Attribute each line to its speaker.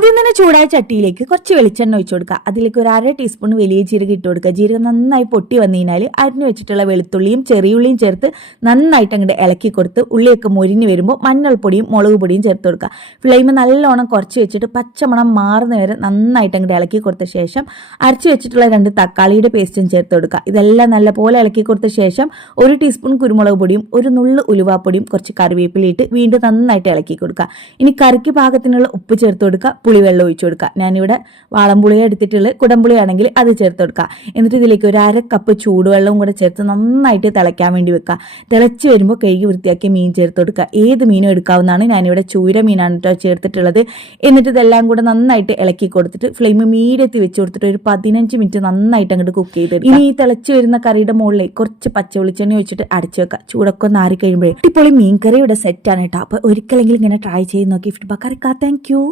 Speaker 1: ആദ്യം തന്നെ ചൂടായ ചട്ടിയിലേക്ക് കുറച്ച് വെളിച്ചെണ്ണ ഒഴിച്ചു കൊടുക്കുക. അതിലേക്ക് ഒരു അര ടീസ്പൂൺ വലിയ ജീരകം ഇട്ട് കൊടുക്കുക. ജീരകം നന്നായി പൊട്ടി വന്നു കഴിഞ്ഞാൽ അരിഞ്ഞു വെച്ചിട്ടുള്ള വെളുത്തുള്ളിയും ചെറിയുള്ളിയും ചേർത്ത് നന്നായിട്ട് അങ്ങോട്ട് ഇളക്കി കൊടുത്ത് ഉള്ളിയൊക്കെ മുരിഞ്ഞ് വരുമ്പോൾ മഞ്ഞൾപ്പൊടിയും മുളക് പൊടിയും ചേർത്ത് കൊടുക്കുക. ഫ്ലെയിം നല്ലോണം കുറച്ച് വെച്ചിട്ട് പച്ചമണം മാറുന്ന വരെ നന്നായിട്ട് അങ്ങോട്ട് ഇളക്കി കൊടുത്ത ശേഷം അരച്ച് വെച്ചിട്ടുള്ള രണ്ട് തക്കാളിയുടെ പേസ്റ്റും ചേർത്ത് കൊടുക്കുക. ഇതെല്ലാം നല്ലപോലെ ഇളക്കി കൊടുത്ത ശേഷം ഒരു ടീസ്പൂൺ കുരുമുളക് പൊടിയും ഒരു നുള്ളു ഉലുവാപ്പൊടിയും കുറച്ച് കറിവേപ്പിലയിട്ട് വീണ്ടും നന്നായിട്ട് ഇളക്കി കൊടുക്കുക. ഇനി കറിക്ക് പാകത്തിനുള്ള ഉപ്പ് ചേർത്ത് കൊടുക്കുക. പുളിവെള്ളം ഒഴിച്ചു കൊടുക്കുക. ഞാനിവിടെ വാളംപുളി എടുത്തിട്ടുള്ള കുടംപുളി ആണെങ്കിൽ അത് ചേർത്ത് കൊടുക്കുക. എന്നിട്ട് ഇതിലേക്ക് ഒരു അര കപ്പ് ചൂടുവെള്ളവും കൂടെ ചേർത്ത് നന്നായിട്ട് തിളയ്ക്കാൻ വേണ്ടി വെക്കുക. തിളച്ച് വരുമ്പോൾ കഴുകി വൃത്തിയാക്കി മീൻ ചേർത്ത് കൊടുക്കുക. ഏത് മീനും എടുക്കാവുന്നതാണ് ഞാനിവിടെ ചൂര മീനാണ് കേട്ടോ ചേർത്തിട്ടുള്ളത്. എന്നിട്ട് ഇതെല്ലാം കൂടെ നന്നായിട്ട് ഇളക്കി കൊടുത്തിട്ട് ഫ്ലെയിം മീഡിയത്തിൽ വെച്ച് കൊടുത്തിട്ട് ഒരു പതിനഞ്ച് മിനിറ്റ് നന്നായിട്ട് അങ്ങോട്ട് കുക്ക് ചെയ്ത് ഇനി ഈ തിളച്ച് വരുന്ന കറിയുടെ മുകളിൽ കുറച്ച് പച്ച വെളിച്ചെണ്ണ വെച്ചിട്ട് അടച്ചു വെക്കുക. ചൂടൊക്കെ ഒന്ന് ആറി കഴിയുമ്പോഴേ ഇപ്പോൾ മീൻ കറി ഇവിടെ സെറ്റാണ് കേട്ടോ അപ്പോൾ ഒരിക്കലെങ്കിലും ഇങ്ങനെ ട്രൈ ചെയ്ത് നോക്കി. ഫീഡ്ബാക്ക് അറിയിക്കാം താങ്ക് യു